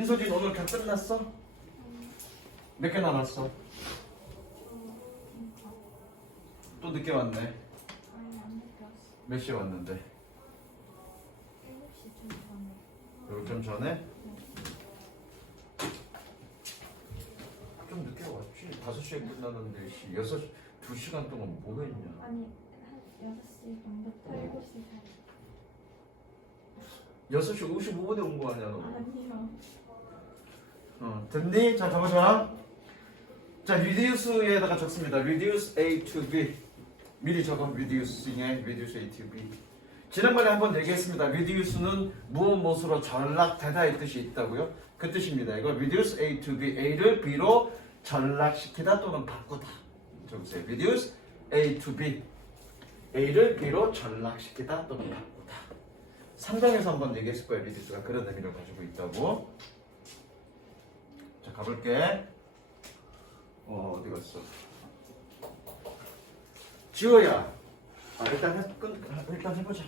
인소진 오늘 다 끝났어? 몇 개 남았어? 또 늦게 왔네. 아니 안 느꼈어. 몇 시에 왔는데? 7시 좀 전에. 여기 좀 전에? 좀 늦게 왔지. 5시에 끝나는데 6시, 2시간 동안 뭐 했냐? 아니 한 6시 반부터 7시 사이. 6시 55분에 온 거 아니야 너? 아니요. 됐니? 자 가보자. 자 reduce에다가 적습니다. reduce A to B. 미리 적어. reducing에 reduce A to B. 지난번에 한번 얘기했습니다. reduce는 무엇으로 전락되다 이 뜻이 있다고요? 그 뜻입니다. 이거 reduce A to B. A를 B로 전락시키다 또는 바꾸다. 적으세요. reduce A to B. A를 B로 전락시키다 또는 바꾸다. 3장에서 한번 얘기했을 거예요. reduce가 그런 의미를 가지고 있다고. 자 가볼게. 어디 갔어? 지호야. 일단 해보자.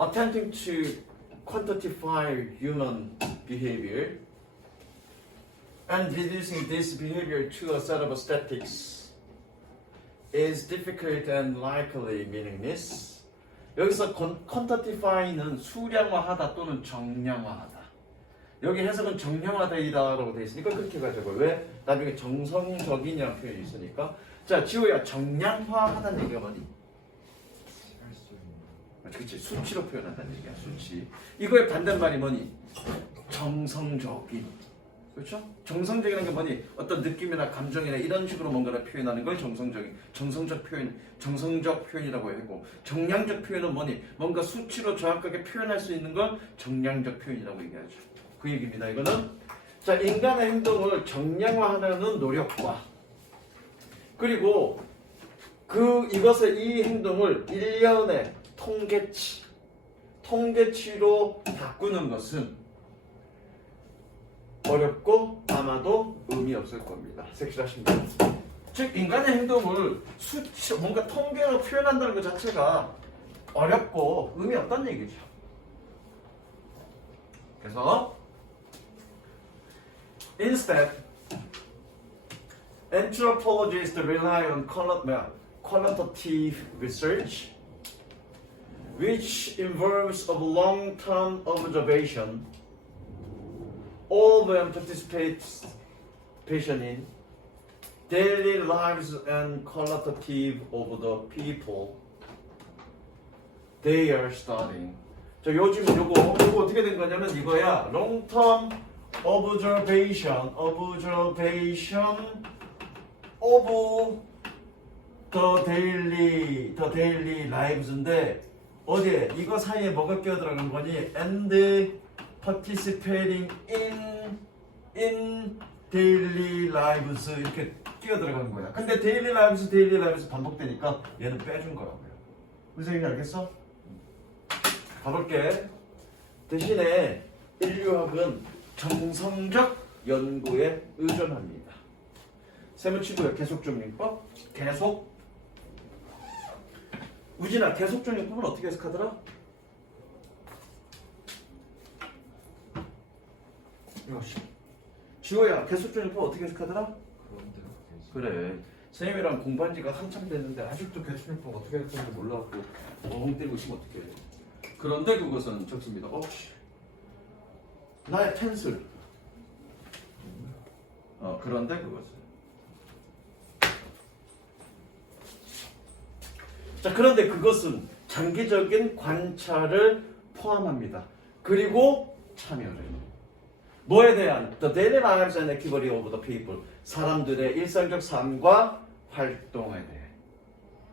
Attempting to quantify human behavior and reducing this behavior to a set of statistics is difficult and likely meaningless. 여기서 quantify는 수량화하다 또는 정량화하다. 여기 해석은 정량화되다라고 되어 있으니까 그렇게 가져가. 왜? 나중에 정성적이냐는 표현이 있으니까. 자, 지호야, 정량화하다는 얘기가 뭐니? 그렇지, 수치로 표현한다는 얘기야. 수치. 이거의 반대말이 뭐니? 정성적인. 그렇죠? 정성적이라는 게 뭐니? 어떤 느낌이나 감정이나 이런 식으로 뭔가를 표현하는 걸 정성적 표현이라고 하고, 정량적 표현은 뭐니? 뭔가 수치로 정확하게 표현할 수 있는 걸 정량적 표현이라고 얘기하죠. 그 얘기입니다. 이거는 자, 인간의 행동을 정량화하려는 노력과 그리고 이것의 이 행동을 일련의 통계치로 바꾸는 것은 어렵고 아마도 의미 없을 겁니다. 색칠하십니다. 즉 인간의 행동을 뭔가 통계로 표현한다는 것 자체가 어렵고 의미 없다는 얘기죠. 그래서 Instead, anthropologists rely on qualitative research, which involves a long-term observation of and participation in daily lives and qualitative of the people they are studying. 자, 요즘 요거 어떻게 된 거냐면 이거야. long-term observation of the daily lives인데 어디에 이거 사이에 뭐가 끼어들어간 거니? and participating in daily lives 이렇게 끼어들어간 거야. 근데 daily lives 반복되니까 얘는 빼준 거라고요. 무슨 얘기인지 알겠어? 가볼게. 대신에 인류학은 정성적 연구에 의존합니다. 세무치고요. 계속적용법. 계속. 우진아, 계속적용법은 어떻게 해석하더라? 지호야, 계속적용법 어떻게 해석하더라? 그래. 선생님이랑 공부한 지가 한참 됐는데 아직도 계속적용법 어떻게 해석하는지 몰라갖고 멍 때리고 있으면 어떡해. 그런데 그것은 적습니다. 나의 텐슬. 그런데 그것은. 자, 그런데 그것은 장기적인 관찰을 포함합니다. 그리고 참여를. 뭐에 대한? The daily lives and activity of the people. 사람들의 일상적 삶과 활동에 대해.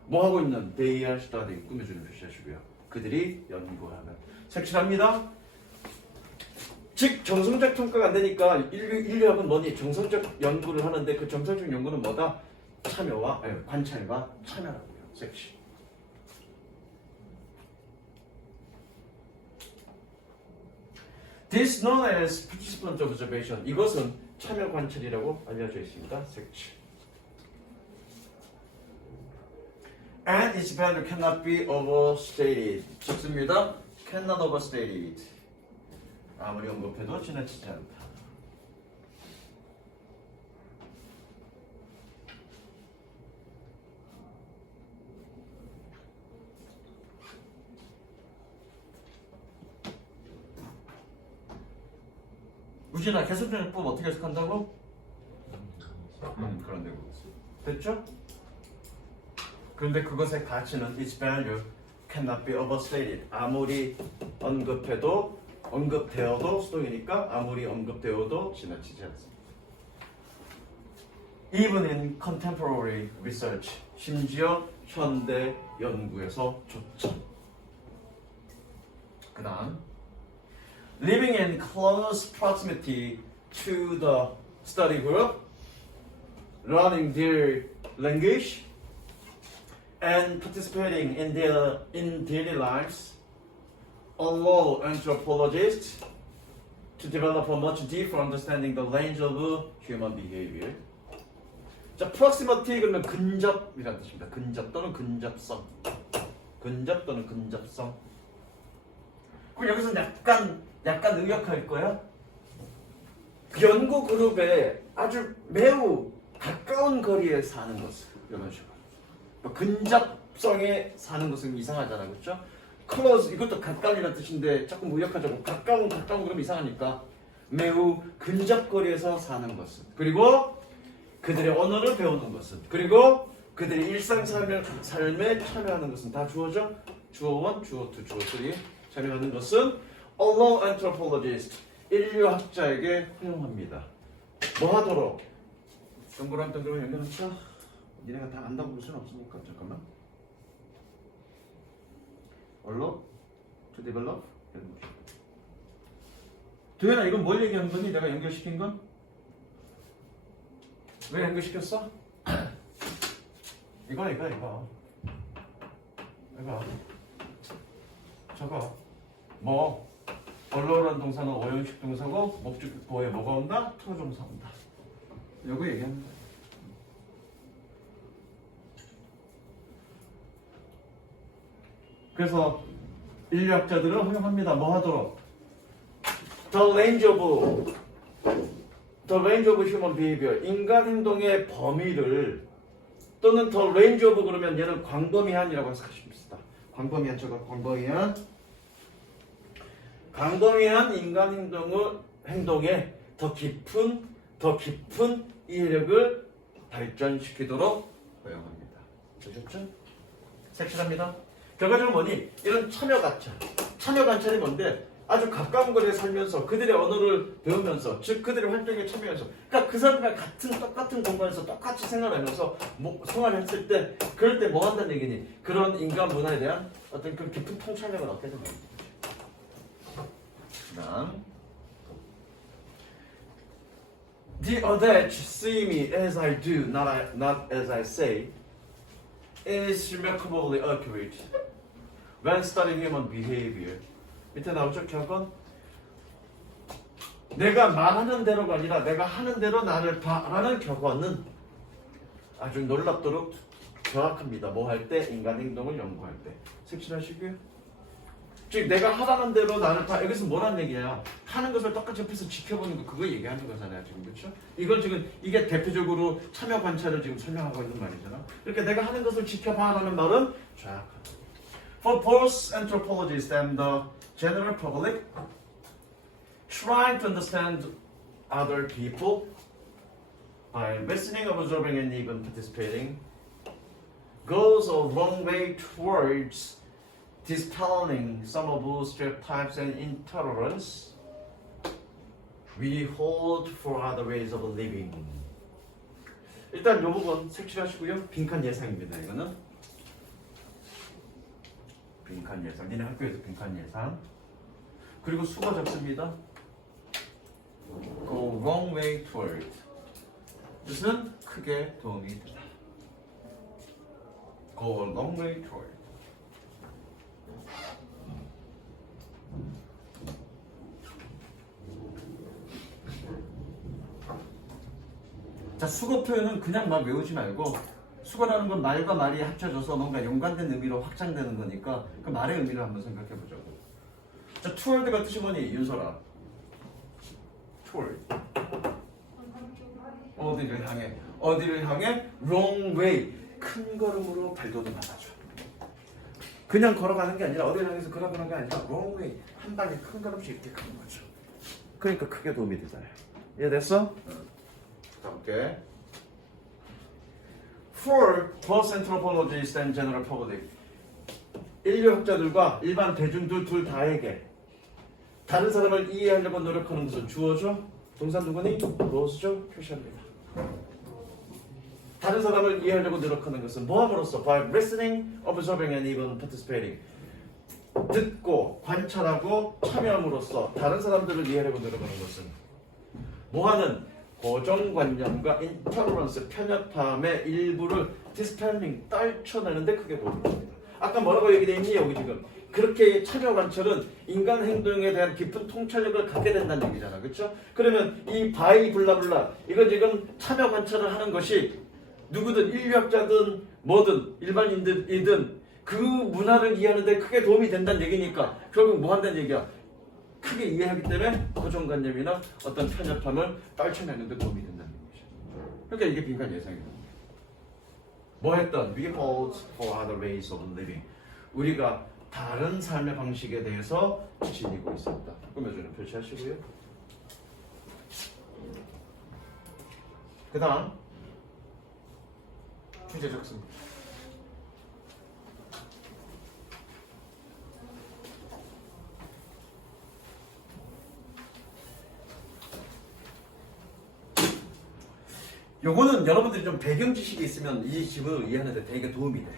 뭐 하고 있는? They are studying. 꾸며주는 표시하시고요. 그들이 연구하는. 색칠합니다. 즉 정성적 평가가 안 되니까 인류학은 뭐니? 정성적 연구를 하는데 그 정성적 연구는 뭐다? 참여와 관찰과 참여라고요. 색칠. This known as participant observation. 이것은 참여 관찰이라고 알려져 있습니다. 색칠. And its value cannot be overstated. 적습니다. Cannot overstated. 아무리 언급해도 지나치지 않다. 우진아 계속전환법 어떻게 해석한다고? 그런데 됐죠? 그런데 그것의 가치는 its value cannot be overstated. 아무리 언급되어도 수동이니까 아무리 언급되어도 지나치지 않습니다. Even in contemporary research, 심지어 현대 연구에서조차. 그 다음 living in close proximity to the study group, learning their language, and participating in daily lives allow anthropologists to develop a much deeper understanding the range of human behavior. 자, proximity 그러면 근접이라는 뜻입니다. 근접 또는 근접성. 근접 또는 근접성. 그럼 여기서 약간 의역할 거야. 연구 그룹에 아주 매우 가까운 거리에 사는 것을 이런 식으로. 근접성에 사는 것은 이상하잖아, 그렇죠? close 이것도 가까운이라는 뜻인데 조금 의역하자고 가까운 그러면 이상하니까 매우 근접거리에서 사는 것은 그리고 그들의 언어를 배우는 것은 그리고 그들의 일상삶에 참여하는 것은 다 주어죠? 주어 1, 주어 2, 주어 3 참여하는 것은 allow anthropologists 인류학자에게 허용합니다. 뭐 하도록? 동그란 연결하죠? 니네가 다 안다고 볼 수는 없으니까 잠깐만. allow to develop 도현아 이건 뭘 얘기하는 거니? 내가 연결시킨 건? 왜 연결시켰어? 이거 저거 뭐 allow라는 동사는 오형식 동사고 목적 보호에 뭐가 온다? 투정사 온다. 이거 얘기하는 거야. 그래서 인류학자들은 허용합니다. 뭐 하도록? The range of human behavior. 인간 행동의 범위를 또는 the range of 그러면 얘는 광범위한이라고 해석하십니다. 광범위한 인간 행동의 더 깊은 이해력을 발전시키도록 허용합니다. 되셨죠? 색칠합니다. 결과적으로 뭐니? 이런 참여 관찰이 뭔데? 아주 가까운 거리에 살면서 그들의 언어를 배우면서 즉 그들의 활동에 참여해서 그러니까 그 사람과 똑같은 공간에서 똑같이 생활하면서 생활을 했을 때 그럴 때 뭐 한다는 얘기니? 그런 인간 문화에 대한 어떤 그 깊은 통찰력을 얻게 된다. 그다음 The adage see me as I do, not as I say is remarkably accurate when studying human behavior. 밑에 나오죠? 격언. 내가 말하는 대로가 아니라 내가 하는 대로 나를 봐라는 격언은 아주 놀랍도록 정확합니다. 뭐 할 때? 인간 행동을 연구할 때. 색칠하시고요. 즉 내가 하라는 대로 나를 봐. 여기서 뭐란 얘기야? 하는 것을 똑같이 옆에서 지켜보는 거 그거 얘기하는 거잖아요. 지금 그렇죠? 이건 지금 이게 대표적으로 참여 관찰을 지금 설명하고 있는 말이잖아. 그러니까 내가 하는 것을 지켜봐라는 말은 정확하다. For both anthropologists and the general public, trying to understand other people by listening, observing, and even participating goes a long way towards dispelling some of the stereotypes and intolerance we hold for other ways of living. 일단 이 부분 색칠하시고요. 빈칸 예상입니다. 이거는 빈칸 예상. 니네 학교에서 빈칸 예상. 그리고 수거 적습니다. Go wrong way toward. 뜻은 크게 도움이 된다. Go a long way toward. 자, 수거 표현은 그냥 막 외우지 말고 수거라는 건 말과 말이 합쳐져서 뭔가 연관된 의미로 확장되는 거니까 그 말의 의미를 한번 생각해 보자고. 자, toward가 뜻이 뭐니? 윤설아. toward. 어디를 향해? wrong way. 큰 걸음으로 발돋움 하다죠. 그냥 걸어가는 게 아니라 어디를 향해서 걸어가는 게 아니라 wrong way. 한 방에 큰 걸음씩 이렇게 가는 거죠. 그러니까 크게 도움이 되잖아요. 이해됐어? 자, 볼게. For both anthropologists and general public, 인류학자들과 일반 대중들 둘 다에게 다른 사람을 이해하려고 노력하는 것은 주어죠? 동사 누구니? 로스죠? 표시합니다. 다른 사람을 이해하려고 노력하는 것은 뭐함으로써 by listening, observing and even participating, 듣고 관찰하고 참여함으로써 다른 사람들을 이해하려고 노력하는 것은 뭐하는 고정관념과 인터러런스 편협함의 일부를 디스펠링 떨쳐내는데 크게 도움이 됩니다. 아까 뭐라고 얘기돼 있니? 여기 지금 그렇게 참여 관찰은 인간 행동에 대한 깊은 통찰력을 갖게 된다는 얘기잖아, 그렇죠? 그러면 이 바이 블라블라 이건 지금 참여 관찰을 하는 것이 누구든 인류학자든 뭐든 일반인들이든 그 문화를 이해하는데 크게 도움이 된다는 얘기니까 결국 뭐 한다는 얘기야? 크게 이해하기 때문에 고정관념이나 어떤 편협함을 떨쳐내는 데 도움이 된다는 얘기죠. 그러니까 이게 빈칸 예상이다. 뭐 했던? We hold for other ways of living. 우리가 다른 삶의 방식에 대해서 지니고 있었다. 꾸며주는 표시하시고요. 그 다음 주제 적습니다. 요거는 여러분들이 좀 배경 지식이 있으면 이 지문을 이해하는데 되게 도움이 돼.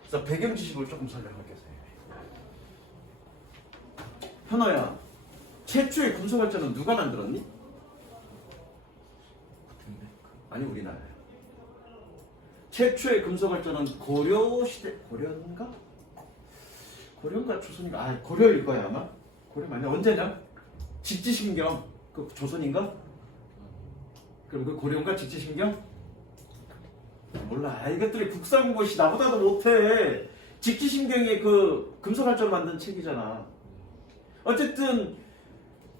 그래서 배경 지식을 조금 설명하겠어요. 현아야, 최초의 금속활자는 누가 만들었니? 아니, 우리나라야. 최초의 금속활자는 고려시대, 고려인가? 고려인가 조선인가? 아, 고려일 거야 아마. 고려 맞냐? 언제냐? 직지신경 그 조선인가? 그럼 그 고려인가 직지신경? 몰라. 이것들이 국사 공부시 나보다도 못해. 직지신경이 그 금속활자로 만든 책이잖아. 어쨌든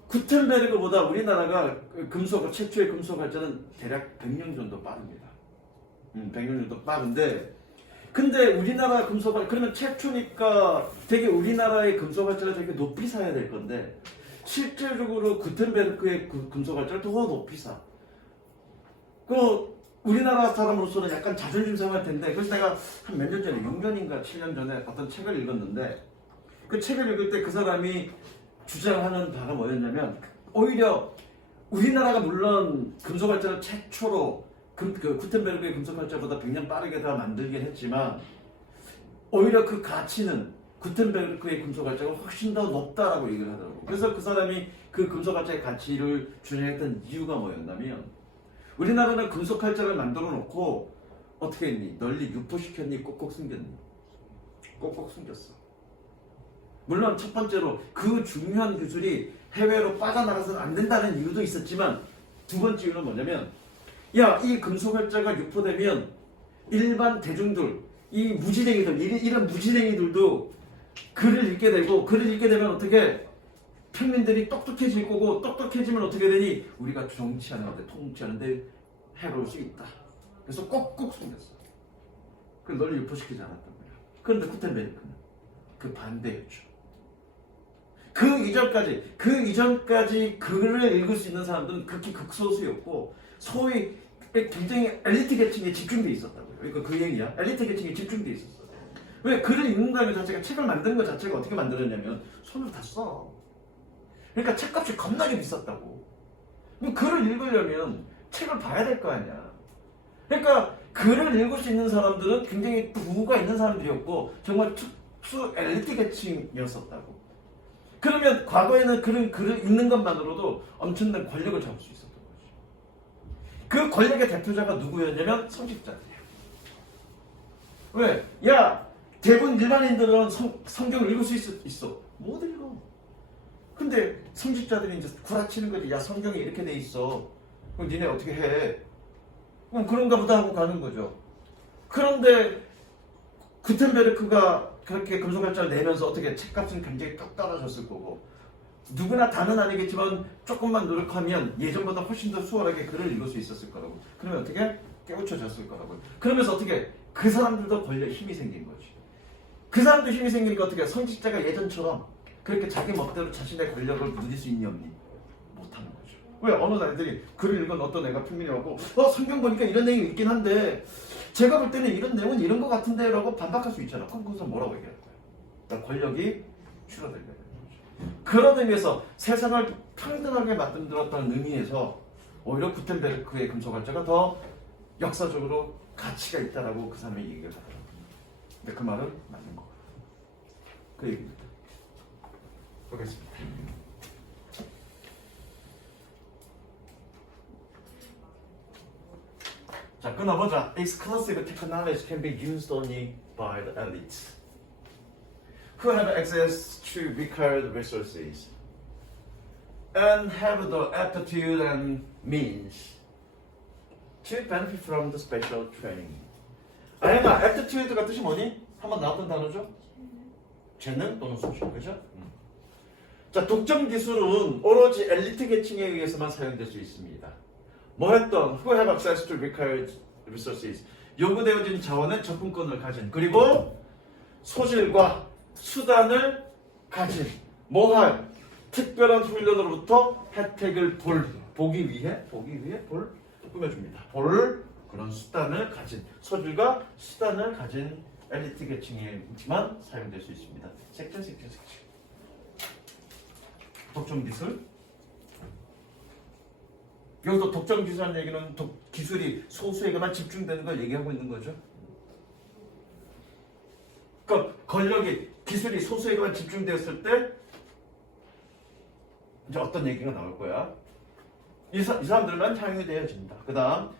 구텐베르그보다 우리나라가 금속 최초의 금속활자는 대략 100년 정도 빠릅니다. 100년 정도 빠른데, 근데 우리나라 금속활자 그러면 최초니까 되게 우리나라의 금속활자가 되게 높이 사야 될 건데 실제적으로 구텐베르크의 그 금속활자를 더 높이 사. 그 우리나라 사람으로서는 약간 자존심 상할 텐데, 그래서 내가 한 몇 년 전에 6년인가 7년 전에 어떤 책을 읽었는데 그 책을 읽을 때 그 사람이 주장하는 바가 뭐였냐면 오히려 우리나라가 물론 금속활자를 최초로 그 구텐베르크의 금속활자보다 100년 빠르게 다 만들긴 했지만 오히려 그 가치는 구텐베르크의 금속활자가 훨씬 더 높다라고 얘기를 하더라고요. 그래서 그 사람이 그 금속활자의 가치를 주장했던 이유가 뭐였냐면 우리나라는 금속활자를 만들어 놓고 어떻게 했니? 널리 유포시켰니? 꼭꼭 숨겼니? 꼭꼭 숨겼어. 물론 첫 번째로 그 중요한 기술이 해외로 빠져나가서는 안 된다는 이유도 있었지만 두 번째 이유는 뭐냐면 야, 이 금속활자가 유포되면 일반 대중들, 이 무지랭이들, 이런 무지랭이들도 글을 읽게 되고 글을 읽게 되면 어떻게 평민들이 똑똑해질 거고 똑똑해지면 어떻게 되니 우리가 정치하는데 통치하는데 해볼 수 있다. 그래서 꼭꼭 숨겼어. 그걸 널리 유포시키지 않았단 말이야. 그런데 구텐베르크는 그 반대였죠. 그 이전까지 글을 읽을 수 있는 사람들은 극히 극소수였고 소위 굉장히 엘리트 계층에 집중돼 있었다고요. 그러니까 그 얘기야. 엘리트 계층에 집중돼 있었어. 왜? 글을 읽는다는 자체가 책을 만드는 것 자체가 어떻게 만들었냐면 손으로 다 써. 그러니까 책값이 겁나게 비쌌다고. 글을 읽으려면 책을 봐야 될 거 아니야. 그러니까 글을 읽을 수 있는 사람들은 굉장히 부가 있는 사람들이었고 정말 특수 엘리트 계층이었었다고. 그러면 과거에는 그런 글을 읽는 것만으로도 엄청난 권력을 잡을 수 있었던 거지. 그 권력의 대표자가 누구였냐면 성직자들이야. 왜? 야, 대부분 일반인들은 성경을 읽을 수 있어. 못 읽어. 근데 성직자들이 이제 구라치는 거지. 야, 성경이 이렇게 돼 있어. 그럼 니네 어떻게 해? 그럼 그런가 보다 하고 가는 거죠. 그런데 구텐베르크가 그렇게 금속활자를 내면서 어떻게 책값은 굉장히 뚝 떨어졌을 거고 누구나 다는 아니겠지만 조금만 노력하면 예전보다 훨씬 더 수월하게 글을 읽을 수 있었을 거라고. 그러면 어떻게? 깨우쳐졌을 거라고. 그러면서 어떻게? 그 사람들도 권력 힘이 생긴 거지. 그 사람도 힘이 생기니까 어떻게? 성직자가 예전처럼 그렇게 자기 멋대로 자신의 권력을 누릴 수 있니 없니? 못하는 거죠. 왜? 어느 날들이 글을 읽은 어떤 애가 평민이 하고 성경 보니까 이런 내용이 있긴 한데 제가 볼 때는 이런 내용은 이런 것 같은데 라고 반박할 수 있잖아. 그럼 거기서 뭐라고 얘기할 거야? 그러니까 권력이 줄어들게 되는 거죠. 그런 의미에서 세상을 평등하게 만들었다는 의미에서 오히려 구텐베르크의 금속활자가 더 역사적으로 가치가 있다라고 그 사람이 얘기를 하더라고요. 근데 그 말은 맞는 거예요. 그 얘기입니다. 보겠습니다. 자, 끊어보자. Exclusive technology can be used only by the elites who have access to required resources and have the aptitude and means to benefit from the special training. 아영아, aptitude가 뜻이 뭐니? 한번 나왔던 단어죠? 재능 또는 소질, 그죠? 자, 독점 기술은 오로지 엘리트 계층에 의해서만 사용될 수 있습니다. 뭐 했던 who have access to required resources 요구되어진 자원의 접근권을 가진 그리고 소질과 수단을 가진 뭐할 특별한 훈련으로부터 혜택을 보기 위해 꾸며줍니다. 볼 그런 수단을 가진 소질과 수단을 가진 엘리트 계층에만 사용될 수 있습니다. 섹션. 독점 기술. 여기서 독점 기술이라는 얘기는 기술이 소수에게만 집중되는 걸 얘기하고 있는 거죠. 그러니까 권력이 기술이 소수에게만 집중되었을 때 이제 어떤 얘기가 나올 거야. 이 사람들만 사용이 되어진다. 그 다음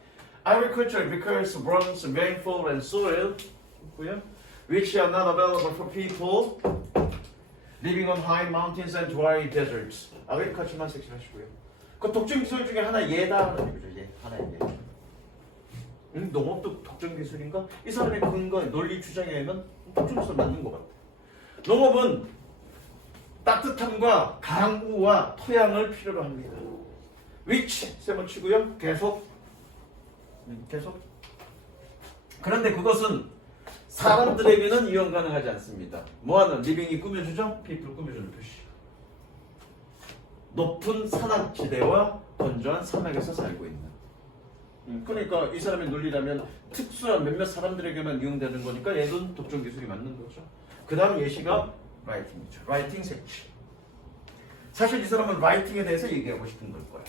Agriculture requires bronze, rainfall and soil which are not available for people living on high mountains and dry deserts. Agriculture만 섹션하시고요. 그 독점 기술 중에 하나 얘다라는 얘기죠. 얘 하나의 얘. 농업도 독점 기술인가? 이 사람의 근거, 논리 주장에 의하면 독점 기술 맞는 것 같아. 농업은 따뜻함과 강우와 토양을 필요로 합니다. which 세번 치고요. 계속. 그런데 그것은 사람들에게는 이용 가능하지 않습니다. 뭐하는 리빙이 꾸며주죠? people 꾸며주는 표시. 높은 산악지대와 건조한 사막에서 살고 있는. 그러니까 이 사람의 논리라면 특수한 몇몇 사람들에게만 이용되는 거니까 얘는 독점 기술이 맞는 거죠. 그 다음 예시가 라이팅이죠. 라이팅 색칠. 사실 이 사람은 라이팅에 대해서 얘기하고 싶은 걸 거야.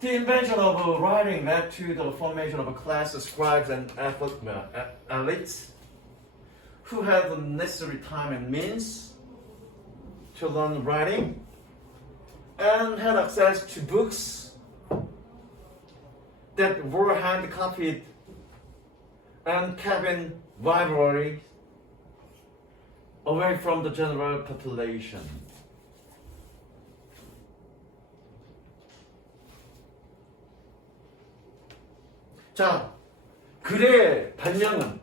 The invention of writing led to the formation of a class of scribes and elites who had the necessary time and means to learn writing and had access to books that were hand copied and kept in libraries away from the general population. 자, 글의 발명은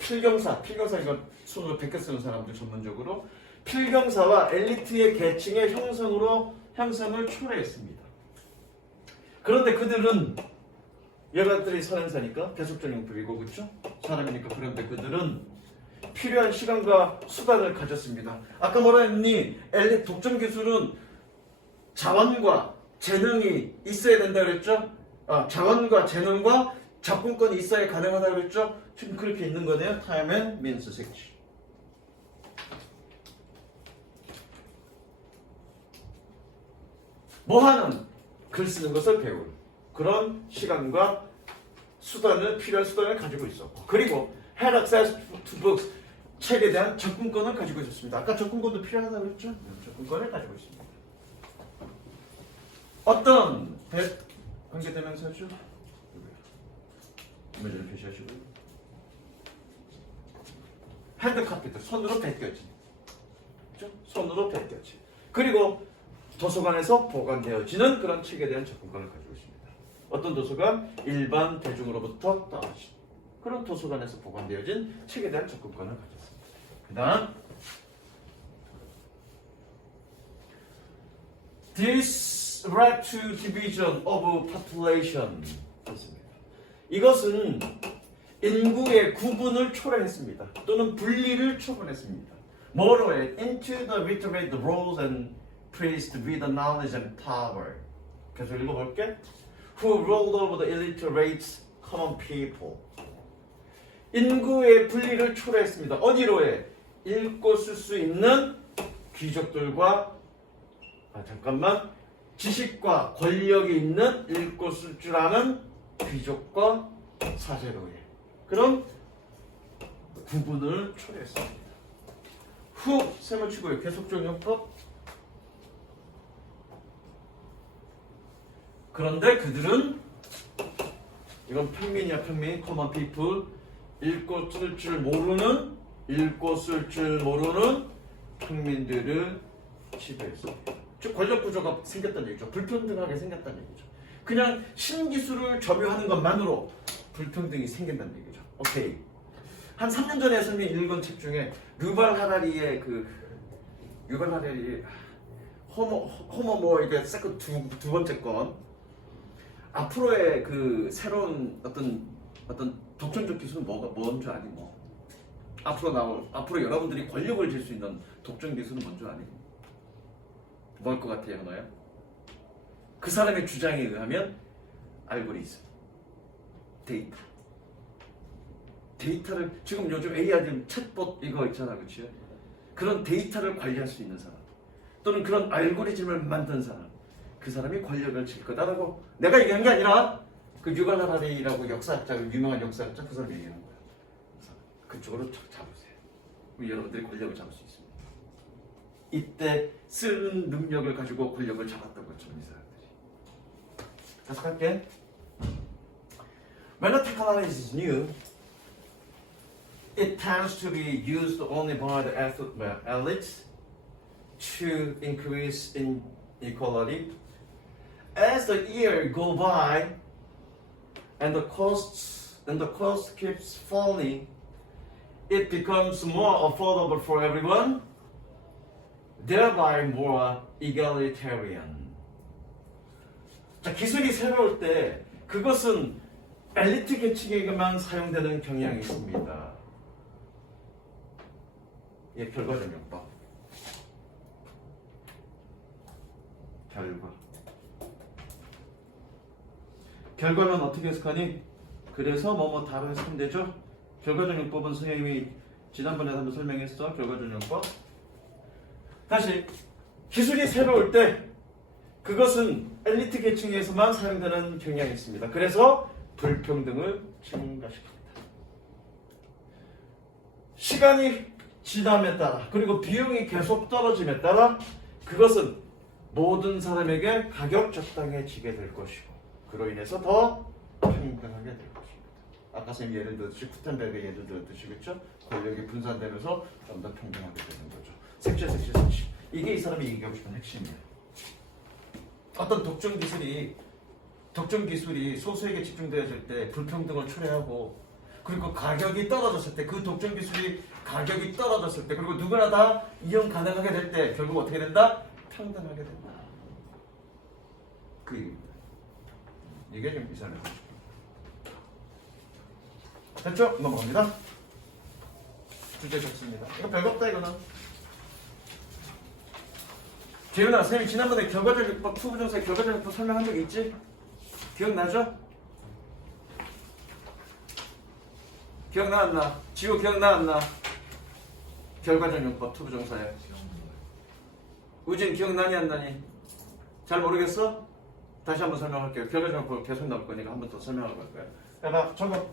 필경사 이건 손으로 베껴 쓰는 사람들 전문적으로 필경사와 엘리트의 계층의 형성을 초래했습니다. 그런데 그들은 여자들이 선행사니까 계속적인 부이고 그렇죠? 사람이니까 그런데 그들은 필요한 시간과 수단을 가졌습니다. 아까 뭐라 했니? 독점 기술은 자원과 재능이 있어야 된다 그랬죠? 자원과 재능과 접근권이 있어야 가능하다고 그랬죠? 지금 그렇게 있는 거네요. Time and means 색칠. 뭐하는 글 쓰는 것을 배울 그런 시간과 필요한 수단을 가지고 있었고 그리고 had access to books 책에 대한 접근권을 가지고 있었습니다. 아까 접근권도 필요하다고 했죠? 접근권을 가지고 있습니다. 어떤 관계대명사죠? 이미지를 표시하시고요. 핸드카피들 손으로 베껴진 그렇죠? 손으로 베껴진 그리고 도서관에서 보관되어지는 그런 책에 대한 접근권을 가지고 있습니다. 어떤 도서관? 일반 대중으로부터 떨어진 그런 도서관에서 보관되어진 책에 대한 접근권을 가졌습니다. 그 다음 This led to division of population 있습니다. 이것은 인구의 구분을 초래했습니다. 또는 분리를 초래했습니다. 뭐로해? Into the literate roles and praised with the knowledge and power. 계속 읽어볼게. Who ruled over the illiterate common people. 인구의 분리를 초래했습니다. 어디로 해? 읽고 쓸 수 있는 귀족들과 지식과 권력이 있는 읽고 쓸 줄 아는 귀족과 사제로의 그런 구분을 초래했습니다. 후 셈을 치고요. 계속적 용법. 그런데 그들은 이건 평민이야 평민 common people 읽고 쓸 줄 모르는 평민들을 지배했습니다. 즉 권력 구조가 생겼다는 얘기죠. 불평등하게 생겼다는 얘기죠. 그냥 신기술을 점유하는 것만으로 불평등이 생긴다는 얘기죠. 오케이. 한 3년 전에 선생님이 읽은 책 중에 유발 하라리의 호모 뭐 이게 세컨 두 번째 건 앞으로의 그 새로운 어떤 독점적 기술은 뭔지 아니 뭐 앞으로 여러분들이 권력을 질 수 있는 독점 기술은 뭔지 아니 뭘 것 같아요, 너야? 그 사람의 주장에 의하면 알고리즘, 데이터를 지금 요즘 AI 챗봇 이거 있잖아, 그렇지? 그런 데이터를 관리할 수 있는 사람 또는 그런 알고리즘을 만든 사람 그 사람이 권력을 질 거다라고 내가 얘기한 게 아니라 그 유발 하라리라고 유명한 역사학자 그 사람이 얘기하는 거야. 그쪽으로 잡으세요. 여러분들이 권력을 잡을 수 있습니다. 이때 쓰는 능력을 가지고 권력을 잡았다고 했죠, 이 사람들이. 계속할게. When a technology is new, it tends to be used only by the elites to increase inequality. As the years go by and the cost keeps falling, it becomes more affordable for everyone, thereby more egalitarian. 자, 기술이 새로울 때 그것은 엘리트 계층에게만 사용되는 경향이 있습니다. 예, 결과적 용법. 결과는 어떻게 해석하니? 그래서 뭐뭐 다로 해석하면 되죠? 결과적 용법은 선생님이 지난번에 한번 설명했어. 결과적 용법. 다시 기술이 새로울 때 그것은 엘리트 계층에서만 사용되는 경향이 있습니다. 그래서 불평등을 증가시킵니다. 시간이 지남에 따라 그리고 비용이 계속 떨어짐에 따라 그것은 모든 사람에게 가격 적당해지게 될 것이고 그로 인해서 더 평등하게 될 것입니다. 아까 선생님 예를 들듯이 구텐베르그 예를 들었듯이 그렇죠? 권력이 분산되면서 좀 더 평등하게 되는 거죠. 색채. 이게 이 사람이 얘기하고 싶은 핵심이에요. 어떤 독점 기술이 소수에게 집중되어질 때 불평등을 초래하고 그리고 가격이 떨어졌을 때 그 독점 기술이 가격이 떨어졌을 때 그리고 누구나 다 이용 가능하게 될 때 결국 어떻게 된다? 평등하게 된다. 그 얘기입니다. 이게 좀 이상해요. 됐죠? 넘어갑니다. 주제 적습니다. 이거 별거 없다 이거는. 재윤아, 선생님 지난번에 결과적 용법 투부정사의 결과적 용법 설명한 적 있지? 기억나죠? 기억나 안 나? 지우 기억나 안 나? 결과적 용법 투부정사에 우진 기억나니 안 나니? 잘 모르겠어? 다시 한번 설명할게요. 결과적 용법 계속 나올 거니까 한 번 더 설명하고 갈 거야. 해봐, 적어.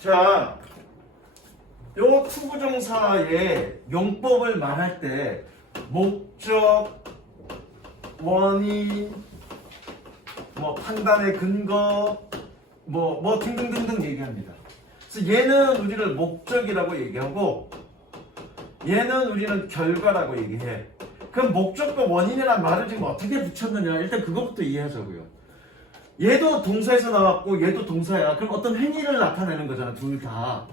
자, 요 투부정사의 용법을 말할 때 목적, 원인, 뭐 판단의 근거 뭐 등등등등 얘기합니다. 그래서 얘는 우리를 목적이라고 얘기하고 얘는 우리는 결과라고 얘기해. 그럼 목적과 원인이란 말을 지금 어떻게 붙였느냐 일단 그것부터 이해하자고요. 얘도 동사에서 나왔고 얘도 동사야. 그럼 어떤 행위를 나타내는 거잖아 둘 다.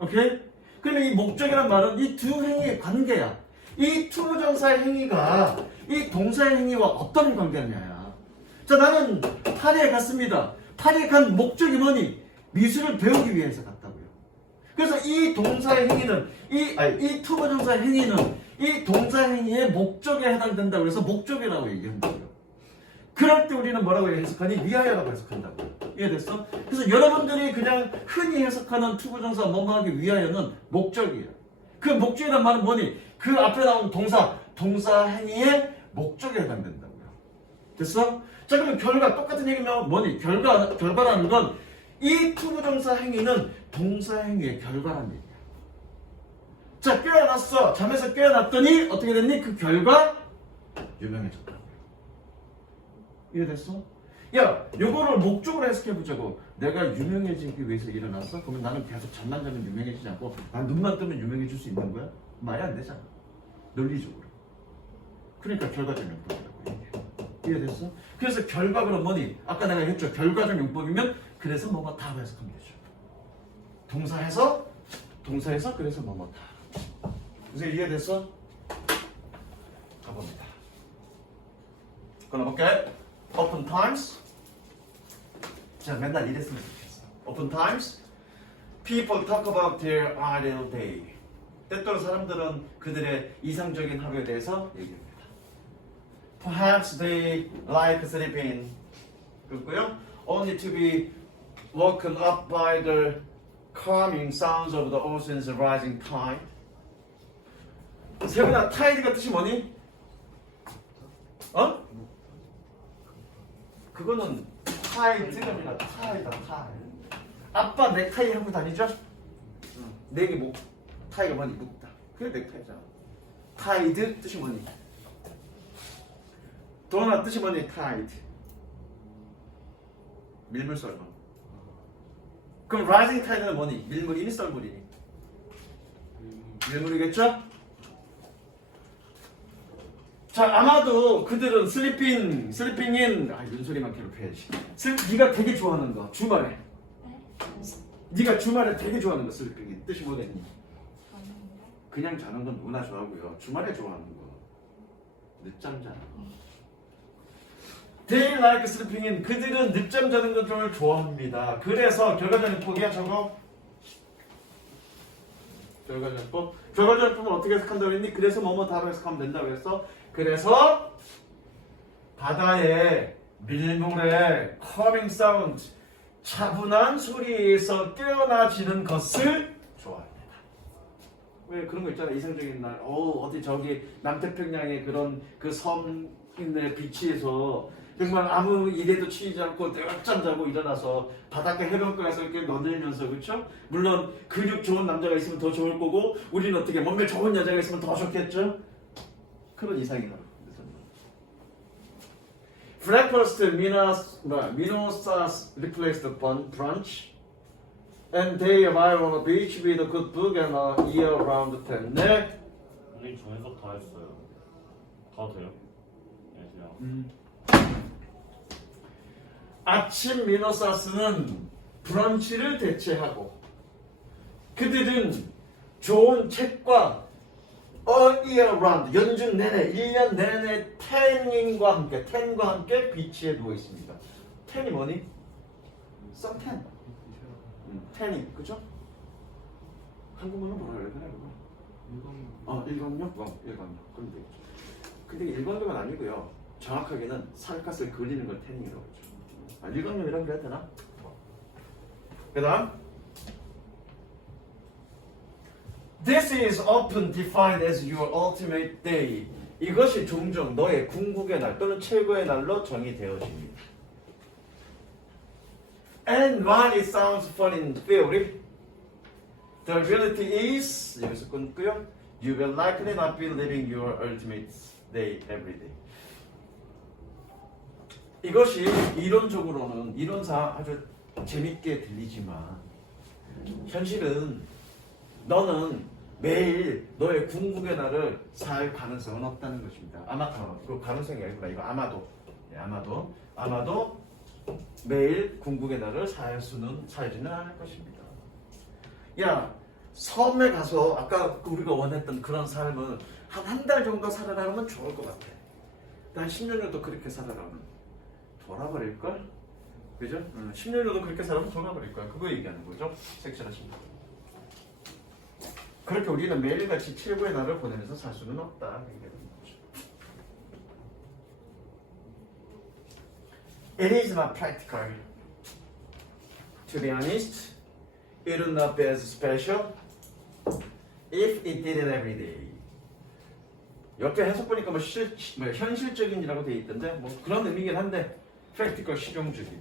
오케이? 그러면 이 목적이란 말은 이 두 행위의 관계야. 이 투부정사의 행위가 이 동사의 행위와 어떤 관계냐야. 자, 나는 파리에 갔습니다. 파리에 간 목적이 뭐니? 미술을 배우기 위해서 갔다고요. 그래서 이 동사의 행위는 이 투부정사의 행위는 이 동사 행위의 목적에 해당된다고 해서 목적이라고 얘기한다고요. 그럴 때 우리는 뭐라고 해석하니? 위하여라고 해석한다고요. 이해됐어? 그래서 여러분들이 그냥 흔히 해석하는 투부정사 뭐뭐 하기 위하여는 목적이에요. 그 목적이란 말은 뭐니? 그 앞에 나온 동사 행위의 목적에 해당된다고요. 됐어? 자, 그럼 결과 똑같은 얘기면 뭐니? 결과라는 건 이 투부정사 행위는 동사 행위의 결과라는 얘기야. 자, 깨어났어. 잠에서 깨어났더니 어떻게 됐니? 그 결과 유명해졌다고요. 이해됐어? 야, 요거를 목적으로 해석해보자고. 내가 유명해지기 위해서 일어났어? 그러면 나는 계속 잠만 자면 유명해지지 않고 난 눈만 뜨면 유명해질 수 있는 거야? 말이 안 되잖아. 논리적으로. 그러니까 결과적 용법이라고 얘기해. 이해됐어? 그래서 결과가 뭐니? 아까 내가 했죠. 결과적 용법이면 그래서 뭐뭐 다 해석하면 되죠. 동사에서 그래서 뭐뭐 다. 그래서 이해됐어? 가봅니다. 끊어볼게. Oftentimes, 자, 맨날 이랬으면 좋겠어. Oftentimes, people talk about their ideal day. 때때로 사람들은 그들의 이상적인 하루에 대해서 얘기합니다. Perhaps they like sleeping. 그렇고요. Only to be woken up by the calming sounds of the ocean's rising tide. 세훈아, tide가 뜻이 뭐니? 어? 그거는 타이드가 아니라 타이다. 아빠 넥타이 하고 다니죠? 내게 목 타이가 뭐니? 묶다. 그게 넥타이잖아. 타이드 뜻이 뭐니? 도나 뜻이 뭐니? 타이드. 밀물 썰물. 그럼 라이징 타이드는 뭐니? 밀물이니 썰물이니? 밀물이겠죠? 자, 아마도 그들은 슬리핑인 윤소리만 괴롭혀야지. 네가 되게 좋아하는 거 주말에 네가 주말에 되게 좋아하는 거 슬리핑인 뜻이 뭐겠니? 그냥 자는 건 누구나 좋아하고요. 주말에 좋아하는 거 늦잠 자는 거. They like sleeping. 그들은 늦잠 자는 것을 좋아합니다. 그래서 결과적인 포기야 저거. 결과적인 포. 결과적인 포는 어떻게 해석한다고 했니? 그래서 뭐뭐 다로 해석하면 된다고 했어. 그래서 바다의 밀물의 calming sound, 차분한 소리에서 깨어나지는 것을 좋아합니다. 왜 그런 거 있잖아. 이상적인 날, 어디 저기 남태평양의 그런 그 섬인의 비치에서 정말 아무 일에도 치이지 않고 늦잠 자고 일어나서 바닷가 해변가에서 이렇게 너들면서, 그렇죠? 물론 근육 좋은 남자가 있으면 더 좋을 거고 우리는 어떻게 몸매 좋은 여자가 있으면 더 좋겠죠? 그런 이상이다. Breakfast Minosas replaced the brunch, and they arrive on the beach with a good book and a year-round tent. 네. 선생님 저 해석 다 했어요. 다 돼요? 네, 그냥. 아침 미노사스는 브런치를 대체하고 그들은 좋은 책과 all year round, 연중 내내, 1년 내내 텐과 함께 비치에 누워 있습니다. 텐이 뭐니? 선텐. 텐이, 그죠? 한국말로 뭐라 그래야 되나 그거? 일광욕? 일광욕. 그럼 되겠죠. 근데 일광욕은 아니고요. 정확하게는 살갗을 그리는 걸 태닝이라고 하죠. 일광욕이라고 그래야 되나? 그 다음 This is often defined as your ultimate day. 이것이 종종 너의 궁극의 날 또는 최고의 날로 정의되어집니다. And while it sounds fun in theory, the reality is, 여기서 끊고요. You will likely not be living your ultimate day every day. 이것이 이론적으로는 이론상 아주 재밌게 들리지만 현실은 너는 매일 너의 궁극의 날을 살 가능성은 없다는 것입니다. 아마 그 가능성이 아니구나. 이거 아마도 아마도 매일 궁극의 날을 살지는 않을 것입니다. 야, 섬에 가서 아까 우리가 원했던 그런 삶은 한 달 정도 살아나면 좋을 것 같아. 한 10년 정도 그렇게 살아나면 돌아버릴걸? 그죠? 10년 정도 그렇게 살아면 돌아버릴 거야. 그거 얘기하는 거죠. 섹시하십니다. 그렇게 우리는 매일같이 최고의 날을 보내면서 살 수는 없다. 얘기하는 거죠. It is not practical. To be honest, it would not be as special if it did it every day. 옆에 해석 보니까 뭐 현실적인이라고 돼 있던데 뭐 그런 의미긴 한데 practical 실용적인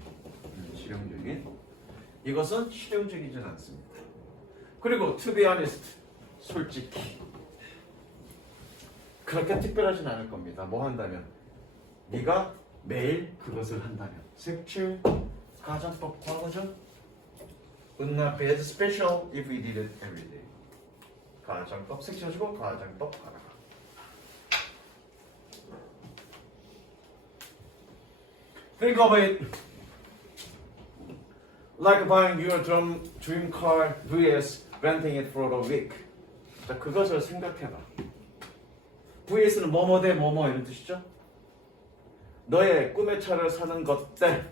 이것은 실용적이진 않습니다. 그리고 to be honest 솔직히 그렇게 특별하진 않을 겁니다. 뭐 한다면 네가 매일 그것을 한다면 색칠 가정법 과거죠. Would not be as special if we did it every day. 가정법 색칠하시고 가정법 가라. Think of it like buying your dream car vs renting it for a week. 자, 그것을 생각해봐. vs는 뭐뭐 대 뭐뭐 이런 뜻이죠? 너의 꿈의 차를 사는 것 때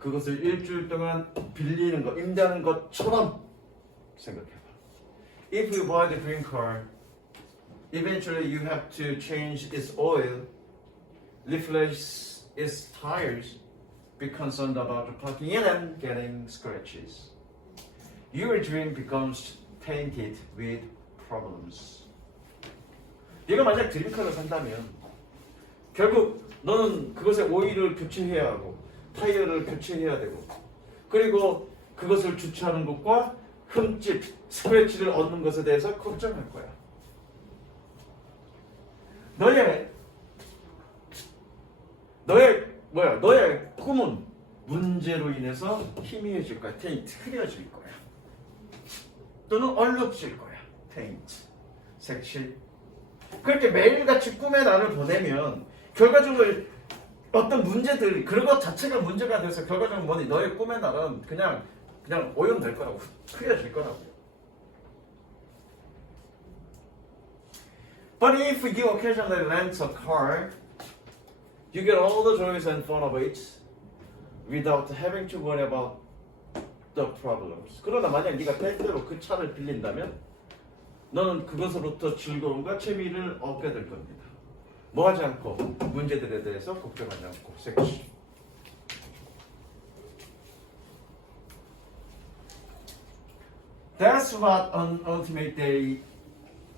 그것을 일주일 동안 빌리는 것, 임대하는 것처럼 생각해봐. If you buy the dream car, eventually you have to change its oil, replace its tires, be concerned about plugging in and getting scratches. Your dream becomes tainted with problems. 네가 만약 드림카를 산다면 결국 너는 그것에 오일을 교체해야 하고 타이어를 교체해야 되고 그리고 그것을 주차하는 것과 흠집, 스크래치를 얻는 것에 대해서 걱정할 거야. 너의 꿈은 문제로 인해서 희미해질 거야. 테인트, 흐려질 거야. 또는 얼룩질 거야. 테인트, 색칠. 그렇게 매일같이 꿈의 날을 보내면 결과적으로 어떤 문제들, 그런 것 자체가 문제가 돼서 결과적으로 뭐니 너의 꿈의 날은 그냥 오염될 거라고, 흐려질 거라고. But if you occasionally rent a car, you get all the joys and fun of it without having to worry about the problems. 그러나 만약 네가 때때로 그 차를 빌린다면 너는 그것으로부터 즐거움과 재미를 얻게 될 겁니다. 뭐 하지 않고 문제들에 대해서 걱정하지 않고 섹시. That's what an ultimate day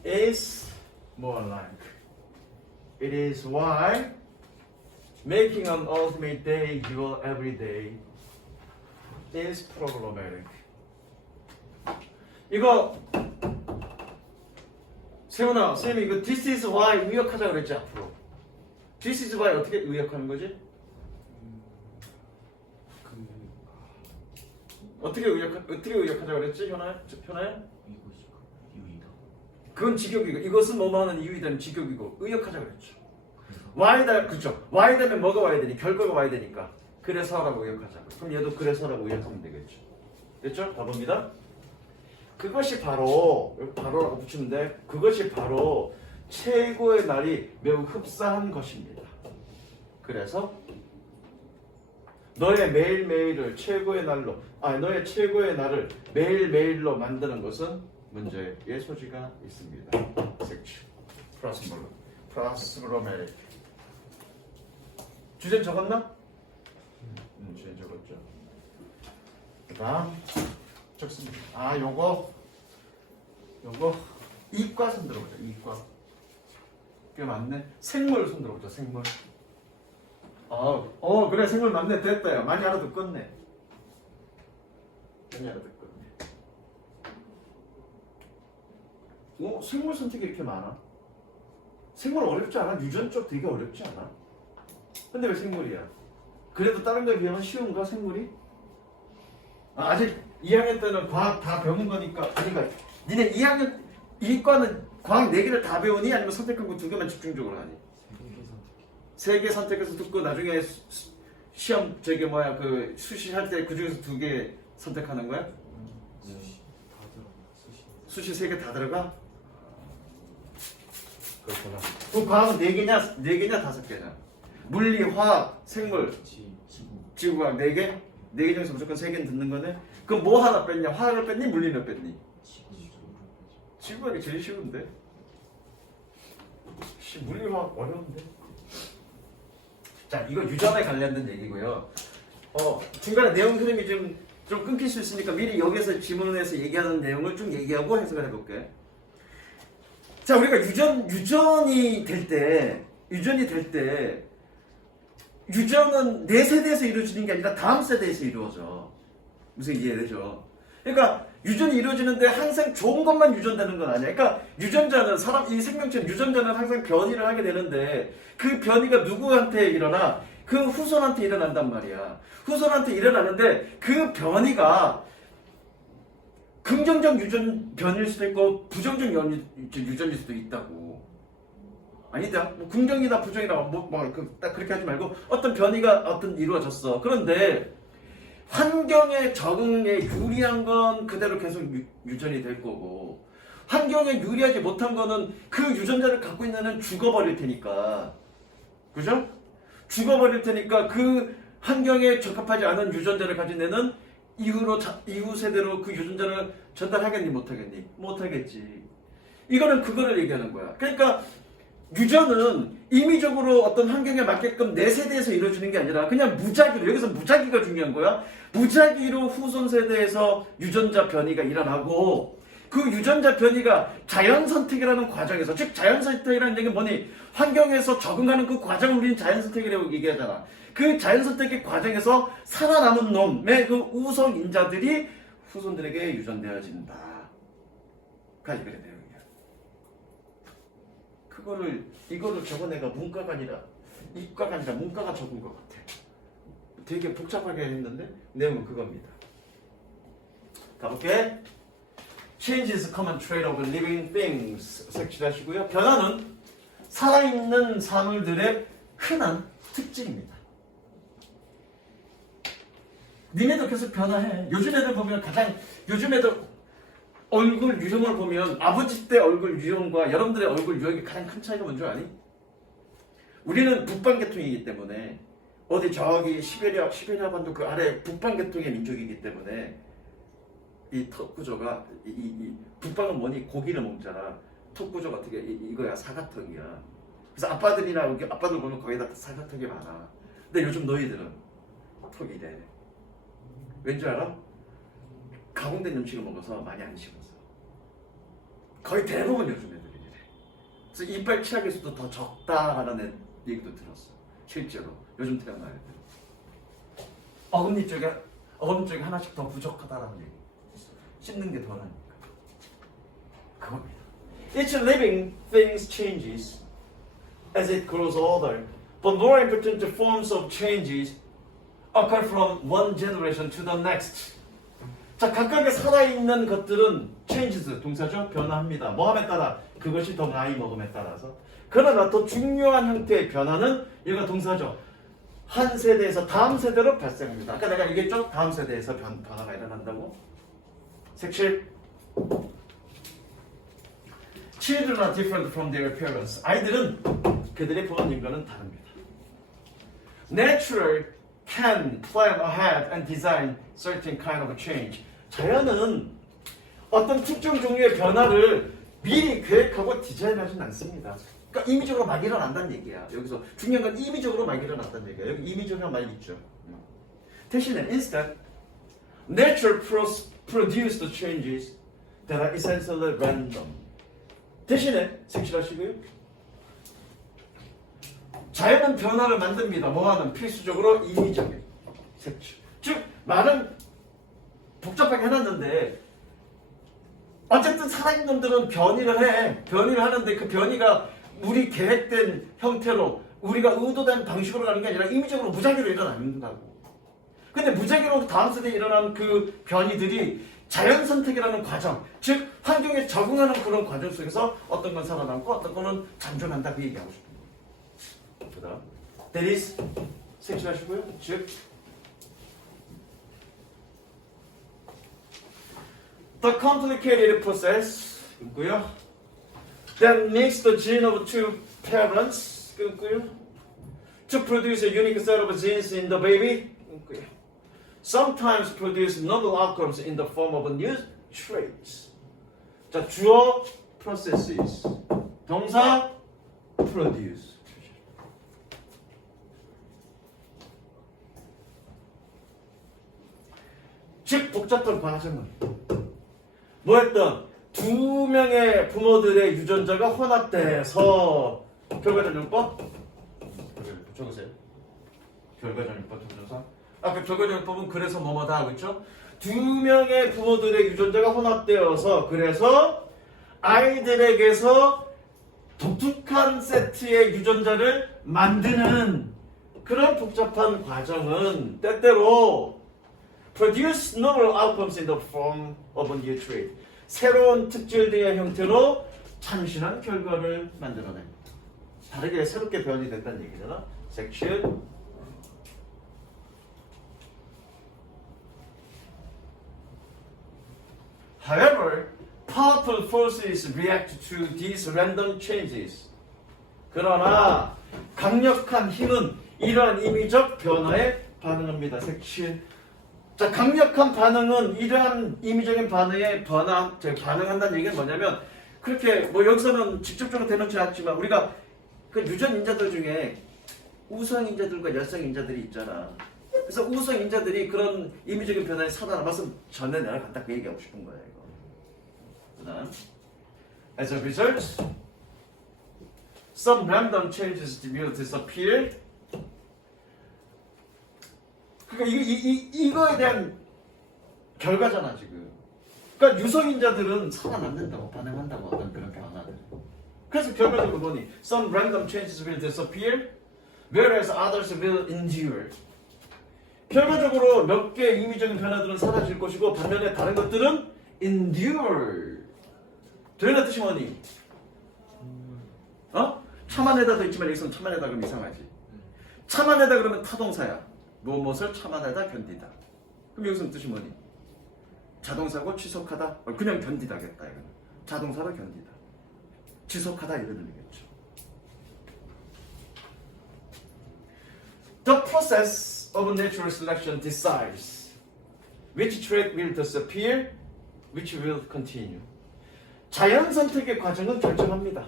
is more like. It is why making an ultimate day your everyday is problematic. 이거 세훈아, 쌤이 이거 this is why 의역하자 그랬지 앞으로. This is why 어떻게 의역하는 거지? 어떻게 의역하자 그랬지 현아야? 이유이다. 그건 직역이고 이것은 뭐뭐 하는 이유이다는 직역이고 의역하자 그랬죠. Y다 그죠? Y 되면 뭐가 와야 되니? 결과가 와야 되니까. 그래서라고 의역하자고. 그럼 얘도 그래서라고 의역하면 되겠죠. 됐죠? 답입니다. 그것이 바로라고 붙이는데 그것이 바로 최고의 날이 매우 흡사한 것입니다. 그래서 너의 매일매일을 최고의 날로 너의 최고의 날을 매일매일로 만드는 것은 문제의 소지가 있습니다. 섹슈 프라스브로메릭 주제 적었나? 주제 적었죠. 그다음 적습니다. 요거 이과 손 들어보자. 이과 꽤 많네. 생물 손 들어보자. 생물. 그래 생물 맞네. 됐다. 야 많이 알아듣겠네. 생물 선택이 이렇게 많아? 생물 어렵지 않아? 유전 쪽 되게 어렵지 않아? 근데 왜 생물이야? 그래도 다른 거에 비하면 쉬운가 생물이? 아직 2학년 때는 과학 다 배운 거니까. 그러니까 니네 2학년 이과는 과학 4개를 다 배우니 아니면 선택한 거 2개만 집중적으로 하니? 3개 선택해서 듣고 나중에 시험 저기 뭐야 그 수시 할 때 그 중에서 2개 선택하는 거야? 수시 3개 다 들어가? 그렇구나. 그럼 과학은 4개냐 5개냐? 물리, 화학, 생물, 지구과학 4개? 4개 중에서 무조건 3개는 듣는 거네? 그럼 뭐 하나 뺐냐? 화학을 뺐니? 물리는 뺐니? 지구과학이 제일 쉬운데? 물리, 화학 어려운데? 자, 이거 유전에 관련된 얘기고요. 중간에 내용 흐름이 좀 끊길 수 있으니까 미리 여기서 지문에서 얘기하는 내용을 좀 얘기하고 해석을 해볼게. 자, 우리가 유전이 될 때, 유전은 내 세대에서 이루어지는 게 아니라 다음 세대에서 이루어져. 무슨 이해되죠? 그러니까 유전이 이루어지는데 항상 좋은 것만 유전되는 건 아니야. 그러니까 유전자는 이 생명체는 유전자는 항상 변이를 하게 되는데 그 변이가 누구한테 일어나? 그 후손한테 일어난단 말이야. 후손한테 일어나는데 그 변이가 긍정적 변일 수도 있고 부정적 유전일 수도 있다고. 아니다. 뭐 긍정이나 부정이나 딱 그렇게 하지 말고 어떤 변이가 이루어졌어. 그런데 환경에 적응에 유리한 건 그대로 계속 유전이 될 거고 환경에 유리하지 못한 거는 그 유전자를 갖고 있는 애는 죽어버릴 테니까. 그죠? 죽어버릴 테니까 그 환경에 적합하지 않은 유전자를 가진 애는 이후 세대로 그 유전자를 전달하겠니 못하겠니? 못하겠지. 이거는 그거를 얘기하는 거야. 그러니까 유전은 임의적으로 어떤 환경에 맞게끔 내 세대에서 이루어지는 게 아니라 그냥 무작위로, 여기서 무작위가 중요한 거야. 무작위로 후손 세대에서 유전자 변이가 일어나고 그 유전자 변이가 자연 선택이라는 과정에서, 즉 자연 선택이라는 얘기는 뭐니? 환경에서 적응하는 그 과정을 우리는 자연 선택이라고 얘기하잖아. 그 자연 선택의 과정에서 살아남은 놈의 그 우성인자들이 후손들에게 유전되어진다. 그게 그래 내용이야. 이거를 적은 애가 문과가 아니라 이과가 아니라 문과가 적은 것 같아. 되게 복잡하게 했는데 내용은 그겁니다. 가볼게. Change is a common trait of living things. 색칠하시고요. 변화는 살아있는 사물들의 흔한 특징입니다. 니네도 계속 변화해. 요즘 애들 보면 요즘 애들 얼굴 유형을 보면 아버지 때 얼굴 유형과 여러분들의 얼굴 유형이 가장 큰 차이가 뭔지 아니? 우리는 북방계통이기 때문에 어디 저기 시베리아 반도 그 아래 북방계통의 민족이기 때문에 이 턱 구조가 이 북방은 뭐니? 고기를 먹잖아. 턱 구조가 어떻게 이거야 사각턱이야. 그래서 아빠들 보면 거의 다 사각턱이 많아. 근데 요즘 너희들은 턱이 이래. 왠지 알아? 가공된 음식을 먹어서 많이 안 씹었어. 거의 대부분 요즘 애들이 이래. 그래서 이빨 치약의 수도 더 적다라는 얘기도 들었어. 실제로 요즘 태어난 애들. 어금니 쪽에 하나씩 더 부족하다라는 얘기. 씹는 게 덜하니까. 그겁니다. Each living thing changes as it grows older, but more important forms of changes occur from one generation to the next. 자, 각각의 살아있는 것들은 changes, 동사죠? 변화합니다. 뭐함에 따라? 그것이 더 나이 먹음에 따라서. 그러나 더 중요한 형태의 변화는 얘가 동사죠. 한 세대에서 다음 세대로 발생합니다. 아까 내가 얘기했죠? 다음 세대에서 변화가 일어난다고. 색칠. Children are different from their parents. 아이들은 그들의 부모님과는 다릅니다. Nature can plan ahead and design certain kind of change. 자연은 어떤 특정 종류의 변화를 미리 계획하고 디자인하진 않습니다. 그러니까 임의적으로 막 일어난다는 얘기야. 여기서 중요한 건 임의적으로 막 일어난다는 얘기야. 여기 임의적이란 말이 있죠. 대신에 instead, nature produce the changes that are essentially random. 대신에 색칠하시고요. 자연은 변화를 만듭니다. 뭐하는? 필수적으로 임의적인 색칠. 즉 말은 복잡하게 해놨는데 어쨌든 살아있는 놈들은 변이를 해. 변이를 하는데 그 변이가 우리 계획된 형태로 우리가 의도된 방식으로 가는 게 아니라 임의적으로 무작위로 일어난다고. 근데 무작위로 다음 세대에 일어난 그 변이들이 자연 선택이라는 과정, 즉 환경에 적응하는 그런 과정 속에서 어떤 건 살아남고 어떤 거는 잠존한다 그 얘기하고 싶습니다. 그다음 that is 색칠하시고요. 즉 the complicated process 끊고요. that makes the gene of two parents 끊고요. to produce a unique set of genes in the baby 끊고요. sometimes produce novel outcomes in the form of new traits. 자, 주어 processes, 동사 produce. 즉 복잡한 과정은 뭐였던 두 명의 부모들의 유전자가 혼합돼서 결과전용법 적으세요. 결과전용법 적어서 아까 결과전용법은 그래서 뭐뭐다 그렇죠? 두 명의 부모들의 유전자가 혼합되어서 그래서 아이들에게서 독특한 세트의 유전자를 만드는 그런 복잡한 과정은 때때로 produce novel outcomes in the form of a new trait. 새로운 특질들의 형태로 참신한 결과를 만들어냅니다. 다르게 새롭게 변이 됐다는 얘기잖아. section. However, powerful forces react to these random changes. 그러나 강력한 힘은 이러한 임의적 변화에 반응합니다. section. 자, 강력한 반응은 이러한 임의적인 반응에 반응한다는 얘기는 뭐냐면 그렇게 뭐 여기서는 직접적으로 대놓지 않지만 우리가 그 유전 인자들 중에 우성 인자들과 열성 인자들이 있잖아. 그래서 우성 인자들이 그런 임의적인 변화에 살아남았으면 전에 내가 간다 그 얘기하고 싶은 거야 이거. 그다음 as a result, some random changes will disappear. 그러니까 이거에 대한 결과잖아 지금. 그러니까 유성인자들은 살아남는다고 반응한다고 어떤 그런 변화들. 그래서 결과적으로 보니 some random changes will disappear, whereas others will endure. 결과적으로 몇 개의 임의적인 변화들은 사라질 것이고 반면에 다른 것들은 endure. 들리는 뜻이 뭐니? 참아내다 도 있지만 여기서는 참아내다 그러면 이상하지. 참아내다 그러면 타동사야. 무엇을 참아내다 견디다. 그럼 여기서는 뜻이 뭐니? 자동사고 지속하다. 그냥 견디다겠다 이거는. 자동사로 견디다. 지속하다 이런 의미겠죠. The process of natural selection decides which trait will disappear, which will continue. 자연 선택의 과정은 결정합니다.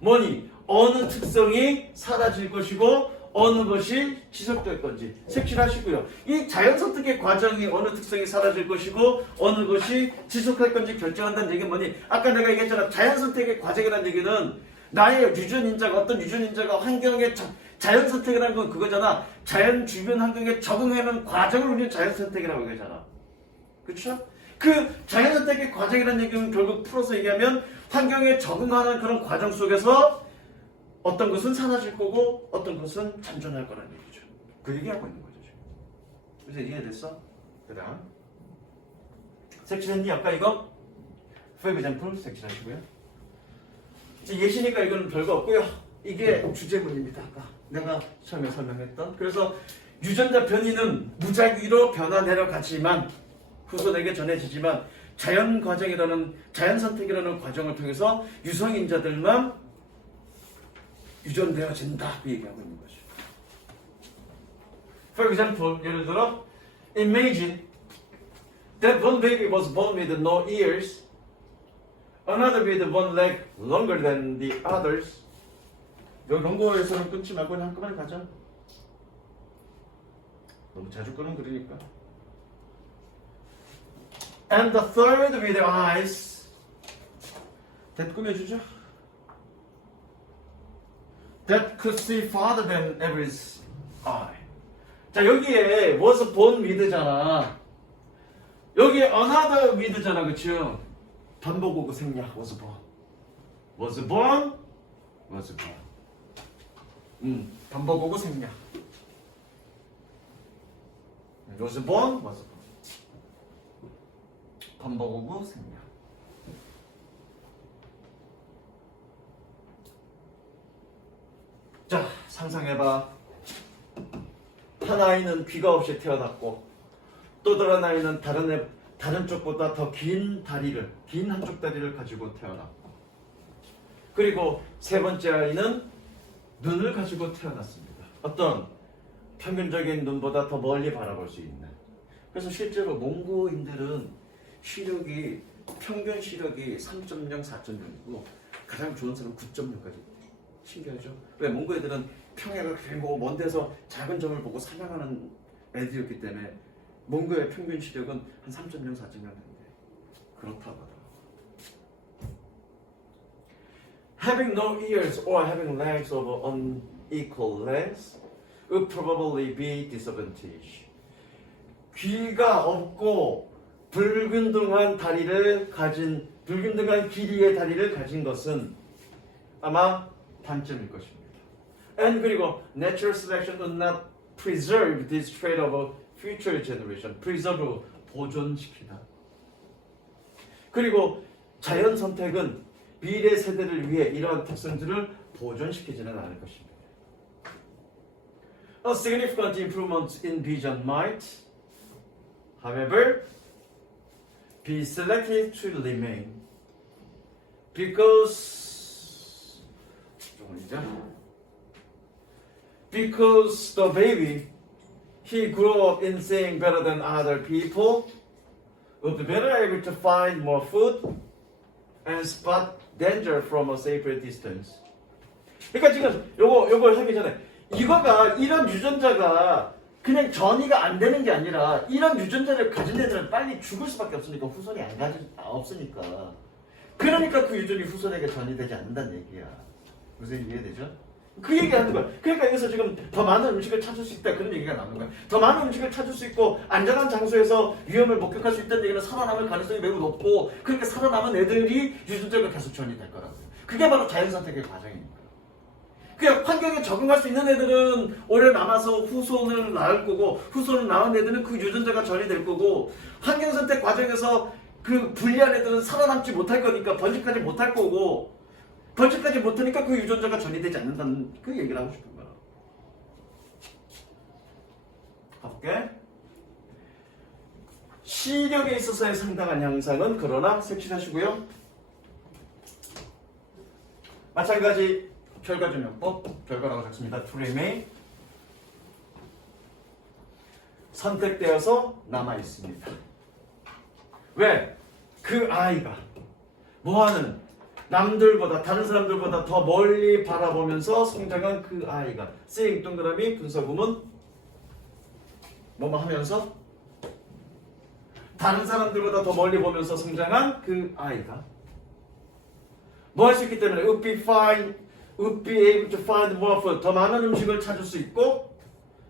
뭐니? 어느 특성이 사라질 것이고 어느 것이 지속될 건지 색칠하시고요. 이 자연 선택의 과정이 어느 특성이 사라질 것이고 어느 것이 지속할 건지 결정한다는 얘기는 뭐니? 아까 내가 얘기했잖아. 자연 선택의 과정이라는 얘기는 나의 유전인자가 어떤 유전인자가 환경에 자연 선택이라는 건 그거잖아. 자연 주변 환경에 적응하는 과정을 우리는 자연 선택이라고 얘기하잖아. 그렇죠? 그 자연 선택의 과정이라는 얘기는 결국 풀어서 얘기하면 환경에 적응하는 그런 과정 속에서 어떤 것은 사라질 거고 어떤 것은 잠존할 거라는 얘기죠. 그 얘기하고 있는 거죠. 그래서 이해됐어? 그 다음 색칠했니? 아까 이거? For example 색칠하시고요. 예시니까 이거는 별거 없고요. 이게 주제문입니다. 아까 내가 처음에 설명했던. 그래서 유전자 변이는 무작위로 변화 내려가지만 후손에게 전해지지만 자연 과정이라는 자연 선택이라는 과정을 통해서 유성인자들만 유전되어진다 그 얘기하고 있는 거죠. For example, 예를 들어 imagine that one baby was born with no ears, another with one leg longer than the others. 여기 longo에서는 끊지 말고 그냥 한꺼번에 가자. 너무 자주 끊으면 그러니까. And the third with eyes. that 꾸며주죠. That could see farther than every's eye. 자, 여기에 was born with잖아. 여기에 another with잖아, 그쵸? 반복어구 생략 was born. Was born. Was born. 반복 오고 생략. was born. 반복 오고 생략. 자, 상상해봐. 한 아이는 귀가 없이 태어났고 또 다른 아이는 다른 쪽보다 더 긴 한쪽 다리를 가지고 태어났고 그리고 세 번째 아이는 눈을 가지고 태어났습니다. 어떤 평균적인 눈보다 더 멀리 바라볼 수 있는. 그래서 실제로 몽고인들은 평균 시력이 3.0, 4.0이고 가장 좋은 사람은 9.0까지. 신기하죠? 왜? 몽고애들은 평야가 길고 먼 데서 작은 점을 보고 사냥하는 애들이었기 때문에 몽고의 평균 시력은 한 3.0, 4.0 된대. 그렇다고 하더라고. Having no ears or having legs of unequal length would probably be disadvantage. 귀가 없고 불균등한 길이의 다리를 가진 것은 아마 단점일 것입니다. And 그리고 natural selection would not preserve this trait of a future generation. preserve, 보존시키다. 그리고 자연 선택은 미래 세대를 위해 이러한 특성들을 보존시키지는 않을 것입니다. A significant improvement in vision might, however, be selected to remain because the baby he grew up in seeing better than other people would be better able to find more food and spot danger from a safer distance. 그러니까 지금 요걸 하기 전에 이런 유전자가 그냥 전이가 안 되는 게 아니라 이런 유전자를 가진 애들은 빨리 죽을 수밖에 없으니까 후손이 없으니까. 그러니까 그 유전이 후손에게 전이되지 않는다는 얘기야. 무슨 이해되죠? 그 얘기하는 거야. 그러니까 여기서 지금 더 많은 음식을 찾을 수 있다 그런 얘기가 나오는 거야. 더 많은 음식을 찾을 수 있고 안전한 장소에서 위험을 목격할 수 있다는 얘기는 살아남을 가능성이 매우 높고 그러니까 살아남은 애들이 유전자가 계속 전이될 거라고요. 그게 바로 자연선택의 과정이니까. 그냥 환경에 적응할 수 있는 애들은 오래 남아서 후손을 낳을 거고 후손을 낳은 애들은 그 유전자가 전이될 거고 환경선택 과정에서 그 불리한 애들은 살아남지 못할 거니까 번식하지 못할 거고 번식하지 못하니까 그 유전자가 전이되지 않는다는 그 얘기를 하고 싶은 거야. 가볼게. 시력에 있어서의 상당한 향상은 그러나 색칠하시고요. 마찬가지 결과조명법 결과라고 적습니다. To remain 선택되어서 남아 있습니다. 왜? 그 아이가 뭐하는 남들보다 다른 사람들보다 더 멀리 바라보면서 성장한 그 아이가 seeing 동그라미 분사구문 뭐뭐 하면서 다른 사람들보다 더 멀리 보면서 성장한 그 아이가 뭐 할 수 있기 때문에 would be able to find more food 더 많은 음식을 찾을 수 있고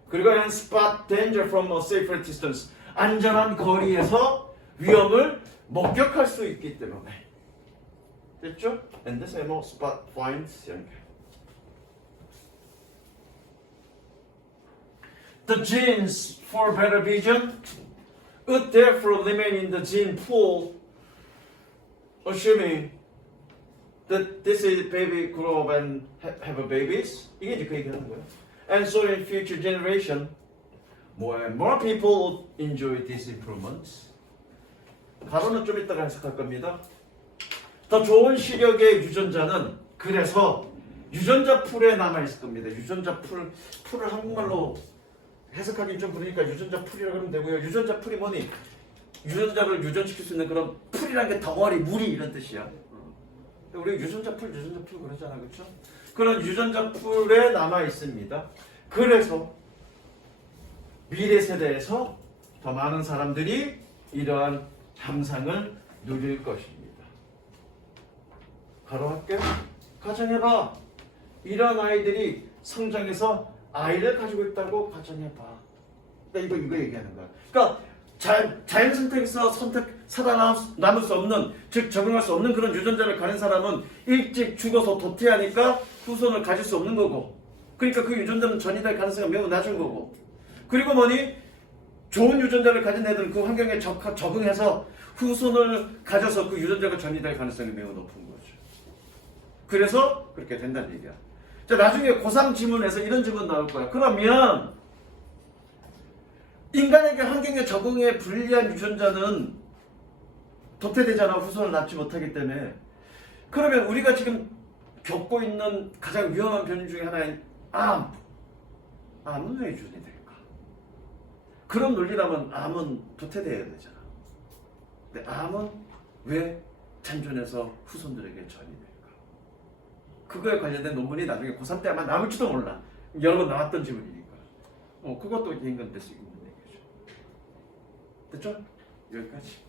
그리고 and spot danger from a safer distance 안전한 거리에서 위험을 목격할 수 있기 때문에 됐죠? And this is more spot finds 연결. The genes for better vision would therefore remain in the gene pool, assuming that this is baby grow up and have a babies. 이게 이제 그 얘기하는 거예요. And so in future generation, more and more people would enjoy these improvements. 가로는 좀 이따가 해석할 겁니다. 더 좋은 시력의 유전자는 그래서 유전자 풀에 남아 있을 겁니다. 유전자 풀을 한국말로 해석하기 좀 그러니까 유전자 풀이라고 하면 되고요. 유전자 풀이 뭐니? 유전자를 유전시킬 수 있는 그런 풀이라는 게 덩어리, 무리 이런 뜻이야. 우리 유전자 풀 그러잖아, 그렇죠? 그런 유전자 풀에 남아 있습니다. 그래서 미래 세대에서 더 많은 사람들이 이러한 향상을 누릴 것입니다. 가로할게요. 가정해봐. 이런 아이들이 성장해서 아이를 가지고 있다고 가정해봐. 그러니까 이거 얘기하는 거야. 그러니까 자연 선택에서 살아남을 수 없는, 즉 적응할 수 없는 그런 유전자를 가진 사람은 일찍 죽어서 도태하니까 후손을 가질 수 없는 거고 그러니까 그 유전자는 전이될 가능성이 매우 낮은 거고. 그리고 뭐니? 좋은 유전자를 가진 애들은 그 환경에 적응해서 후손을 가져서 그 유전자가 전이될 가능성이 매우 높은 거죠. 그래서 그렇게 된다는 얘기야. 자, 나중에 고3 지문에서 이런 질문 나올 거야. 그러면 인간에게 환경에 적응에 불리한 유전자는 도태되잖아. 후손을 낳지 못하기 때문에. 그러면 우리가 지금 겪고 있는 가장 위험한 변이 중에 하나인 암은 왜 유전이 될까? 그런 논리라면 암은 도태돼야 되잖아. 근데 암은 왜 잔존해서 후손들에게 전이 될까? 그거에 관련된 논문이 나중에 고3 때 아마 나올지도 몰라. 여러 번 나왔던 질문이니까. 그것도 연관될 수 있는 얘기죠. 됐죠? 여기까지.